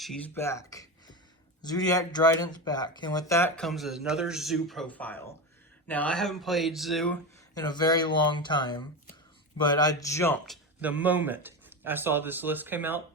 She's back. Zoodiac Drident's back. And with that comes another zoo profile. Now, I haven't played zoo in a very long time, but I jumped the moment I saw this list came out.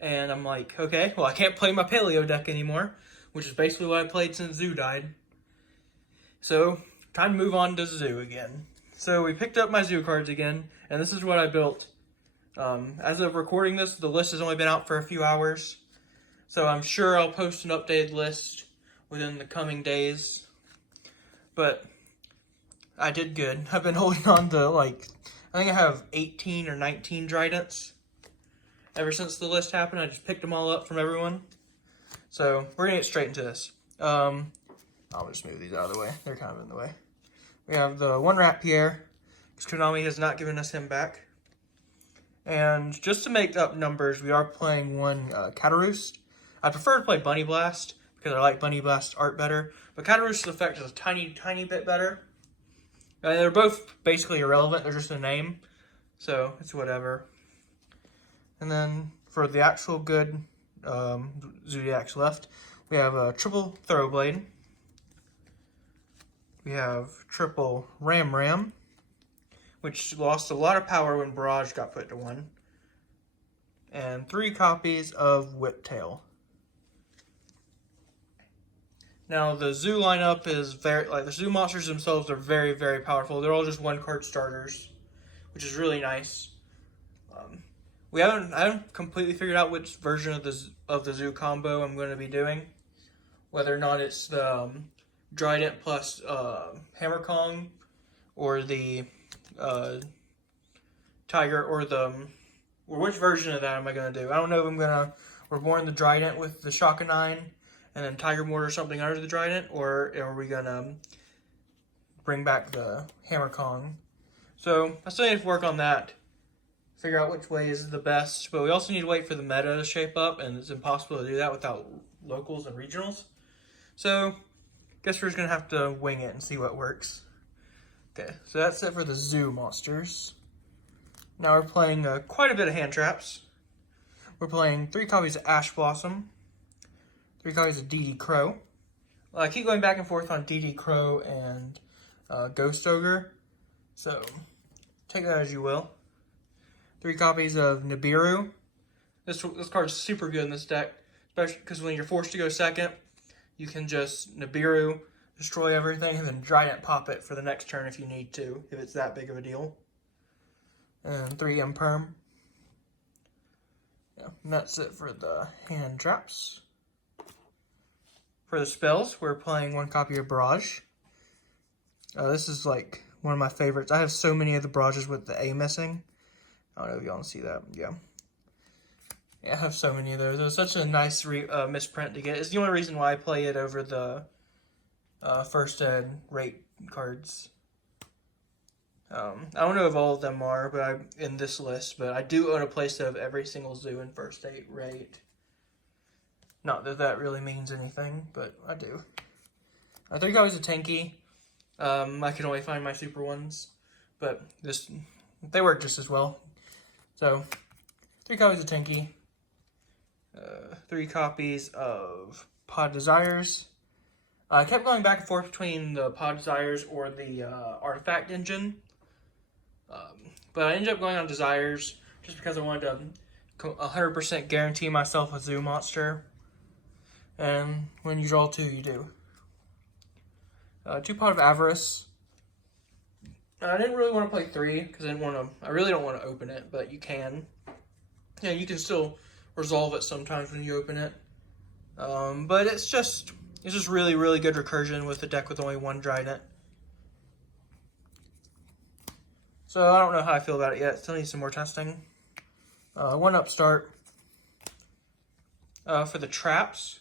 And I'm like, okay, well, I can't play my paleo deck anymore, which is basically what I played since zoo died. So, time to move on to zoo again. So, we picked up my zoo cards again, and this is what I built. As of recording this, the list has only been out for a few hours. So I'm sure I'll post an updated list within the coming days. But I did good. I've been holding on to I think I have 18 or 19 Dridents. Ever since the list happened, I just picked them all up from everyone. So we're going to get straight into this. I'll just move these out of the way. They're kind of in the way. We have the one Rat Pierre, because Konami has not given us him back. And just to make up numbers, we are playing one Cataroost. I prefer to play Bunny Blast, because I like Bunny Blast art better. But Cataroost's effect is a tiny, tiny bit better. They're both basically irrelevant. They're just a name. So, it's whatever. And then, for the actual good Zoodiacs left, we have a triple Thoroughblade. We have triple Ram, which lost a lot of power when Barrage got put to 1. And 3 copies of Whiptail. Now, the zoo lineup is the zoo monsters themselves are very, very powerful. They're all just 1-card starters, which is really nice. I haven't completely figured out which version of the zoo combo I'm going to be doing. Whether or not it's the Drident plus Hammer Kong, or the Tiger, or which version of that am I going to do? I don't know if I'm going to reborn the Drident with the Shaka 9 and then Tiger Mort or something under the Drident, or are we going to bring back the Hammer Kong? So I still need to work on that, figure out which way is the best, but we also need to wait for the meta to shape up, and it's impossible to do that without locals and regionals. So guess we're just going to have to wing it and see what works. Okay, so that's it for the zoo monsters. Now we're playing quite a bit of hand traps. We're playing 3 copies of Ash Blossom, 3 copies of DD Crow. I keep going back and forth on DD Crow and Ghost Ogre, so take that as you will. 3 copies of Nibiru. This card's super good in this deck, especially because when you're forced to go second, you can just Nibiru, destroy everything, and then Drident pop it for the next turn if you need to, if it's that big of a deal. And 3 Imperm. Yeah, and that's it for the hand traps. For the spells, we're playing 1 copy of Barrage. This is like one of my favorites. I have so many of the Barrages with the A missing. I don't know if y'all can see that. Yeah. Yeah, I have so many of those. It was such a nice misprint to get. It's the only reason why I play it over the first ed rate cards. I don't know if all of them are, but in this list, but I do own a playset of every single zoo in first aid rate. Not that that really means anything, but I do. 3 copies of Tenki. I can only find my super ones, but they work just as well. So, 3 copies of Tenki. 3 copies of Pod Desires. I kept going back and forth between the Pod Desires or the Artifact Engine. But I ended up going on Desires just because I wanted to 100% guarantee myself a zoo monster. And when you draw 2, you do. 2 Pot of Avarice. I didn't really want to play 3 because I really don't want to open it, but you can. Yeah, you can still resolve it sometimes when you open it. But it's just really, really good recursion with a deck with only 1 Drident. So I don't know how I feel about it yet. Still need some more testing. 1 Upstart. For the traps,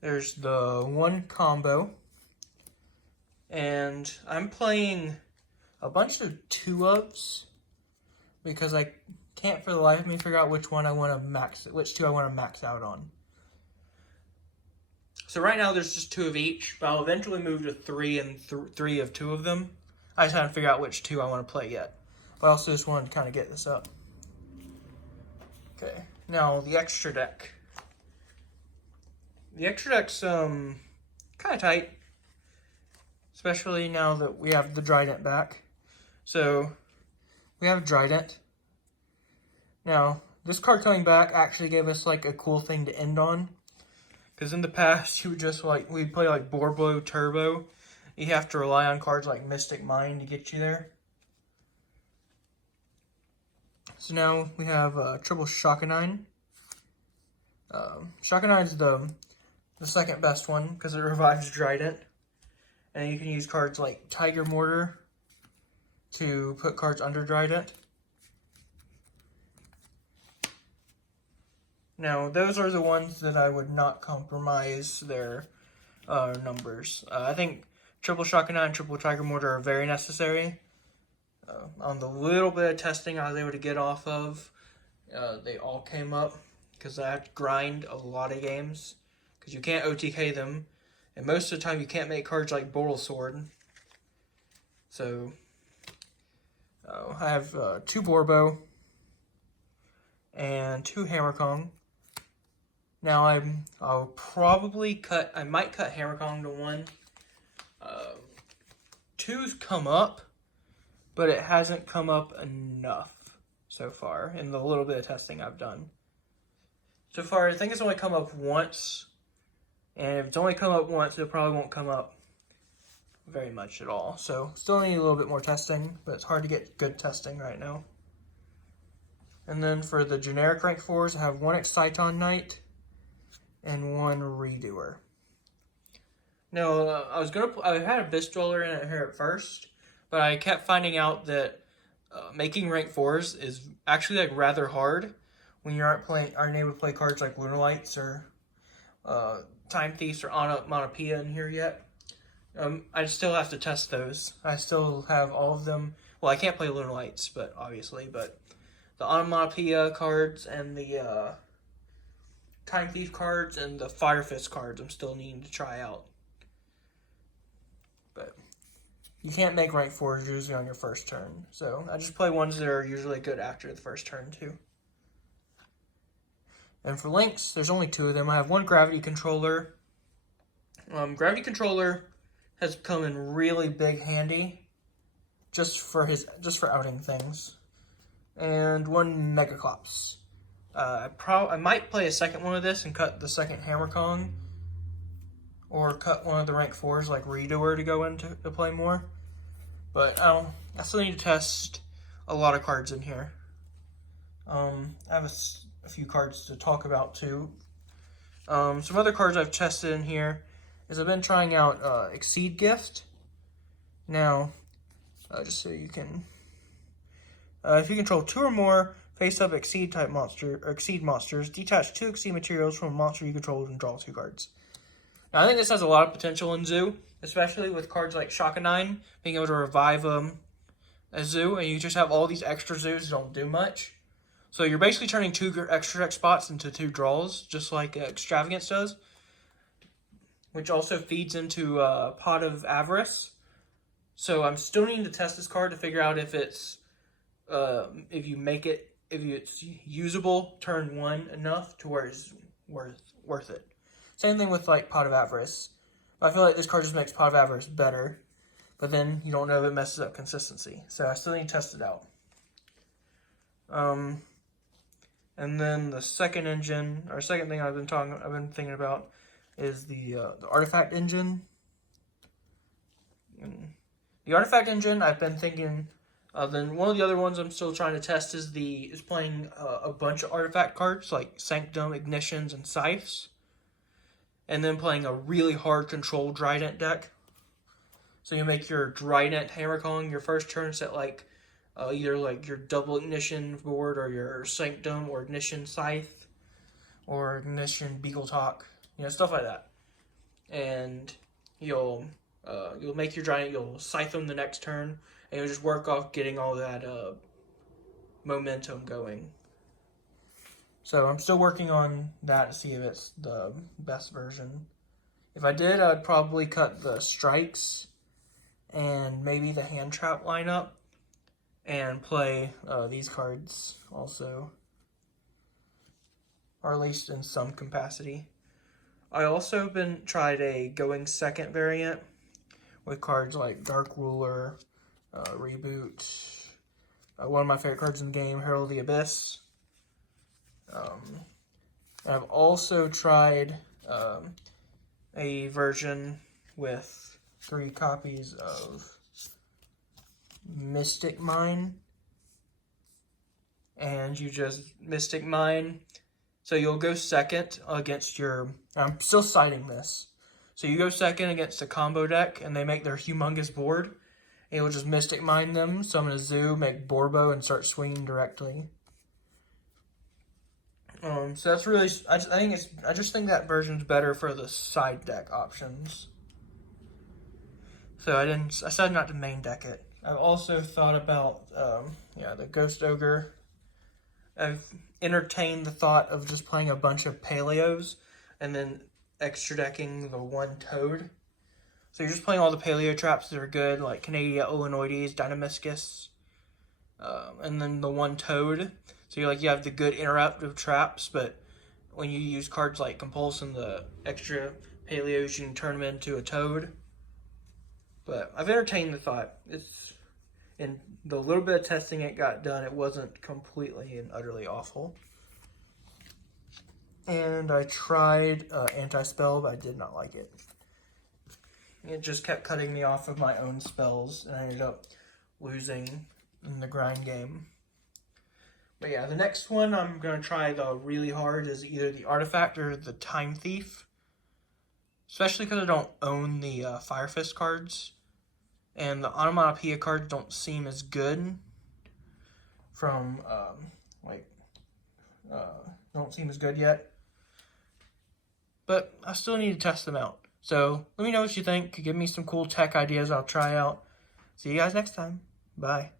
there's the 1 combo. And I'm playing a bunch of 2-ups because I can't for the life of me figure out which 2 I want to max out on. So right now there's just 2 of each, but I'll eventually move to 3 and 3 of 2 of them. I just haven't figured out which 2 I want to play yet. But I also just wanted to kind of get this up. Okay, now the extra deck. The extra deck's kind of tight, especially now that we have the Drident back. So we have Drident. Now, this card coming back actually gave us like a cool thing to end on. Because in the past, you would just like, we'd play like Borbo Turbo. You have to rely on cards like Mystic Mine to get you there. So now we have Triple Shockanine. Shockanine is the second best one because it revives Drident. And you can use cards like Tiger Mortar to put cards under Drident. Now, those are the ones that I would not compromise their numbers. I think Triple Shockanine and Triple Tiger Mortar are very necessary. On the little bit of testing I was able to get off of, they all came up because I have to grind a lot of games because you can't OTK them, and most of the time you can't make cards like Bortlesword. So I have 2 Borbo and 2 Hammer Kong. Now I'll probably I might cut Hammer Kong to 1. 2's come up, but it hasn't come up enough so far in the little bit of testing I've done. So far, I think it's only come up once, and if it's only come up once, it probably won't come up very much at all. So still need a little bit more testing, but it's hard to get good testing right now. And then for the generic rank 4s, I have 1 Exciton Knight and 1 Redoer. Now, I had a Abyss Dweller in it here at first, but I kept finding out that making rank 4s is actually like rather hard when you aren't able to play cards like Lunar Lights or Time Thieves or Onomatopoeia in here yet. I still have to test those. I still have all of them. Well, I can't play Lunar Lights, but the Onomatopoeia cards and the Time Thief cards and the Fire Fist cards I'm still needing to try out. But you can't make rank 4s usually on your first turn. So I just play ones that are usually good after the first turn too. And for links, there's only 2 of them. I have 1 Gravity Controller. Gravity Controller has come in really big handy just for outing things. And 1 Megaclops. I might play a second one of this and cut the second Hammer Kong, or cut one of the rank 4s like Redoer to go into to play more. But I still need to test a lot of cards in here. I have a few cards to talk about too. Some other cards I've tested in here is I've been trying out Exceed Gift. Now, just so you can, if you control 2 or more face-up Exceed type monster or Exceed monsters, detach 2 Exceed materials from a monster you control and draw 2 cards. Now, I think this has a lot of potential in Zoo, especially with cards like Shockanine being able to revive a Zoo, and you just have all these extra Zoos that don't do much. So you're basically turning 2 extra deck spots into 2 draws, just like Extravagance does, which also feeds into Pot of Avarice. So I'm still needing to test this card to figure out if it's if it's usable turn 1 enough to where it's worth it. Same thing with like Pot of Avarice. I feel like this card just makes Pot of Avarice better, but then you don't know if it messes up consistency. So I still need to test it out. And then the second thing I've been thinking about is the Artifact Engine. And the Artifact Engine, I've been thinking. Then one of the other ones I'm still trying to test is playing a bunch of artifact cards like Sanctum, Ignitions, and Scythes, and then playing a really hard control Drident deck. So you make your Drident Hammer Kong your first turn, set like either like your double Ignition board or your Sanctum or Ignition Scythe or Ignition Beagle Talk, stuff like that. And you'll make your Drident, you'll Scythe them the next turn, and you'll just work off getting all that momentum going. So I'm still working on that to see if it's the best version. If I did, I'd probably cut the strikes and maybe the hand trap lineup and play these cards also, or at least in some capacity. I also tried a going second variant with cards like Dark Ruler, Reboot, one of my favorite cards in the game, Herald of the Abyss. I've also tried a version with 3 copies of Mystic Mine, and you just Mystic Mine. So you'll go second against your, I'm still citing this. So you go second against a combo deck, and they make their humongous board, and you'll just Mystic Mine them, summon a Zoo, make Borbo, and start swinging directly. So that's really, I just think that version's better for the side deck options. So I decided not to main deck it. I've also thought about, the Ghost Ogre. I've entertained the thought of just playing a bunch of Paleos and then extra decking the 1 Toad. So you're just playing all the Paleo traps that are good, like Canadia, Olenoides, Dynamiscus, and then the 1 Toad. So you have the good interruptive traps, but when you use cards like Compulsion, the extra Paleos, you can turn them into a Toad. But I've entertained the thought. In the little bit of testing it got done, it wasn't completely and utterly awful. And I tried Anti-Spell, but I did not like it. It just kept cutting me off of my own spells, and I ended up losing in the grind game. But yeah, the next one I'm going to try really hard is either the Artifact or the Time Thief. Especially because I don't own the Fire Fist cards. And the Onomatopoeia cards don't seem as good from, don't seem as good yet. But I still need to test them out. So let me know what you think. Give me some cool tech ideas I'll try out. See you guys next time. Bye.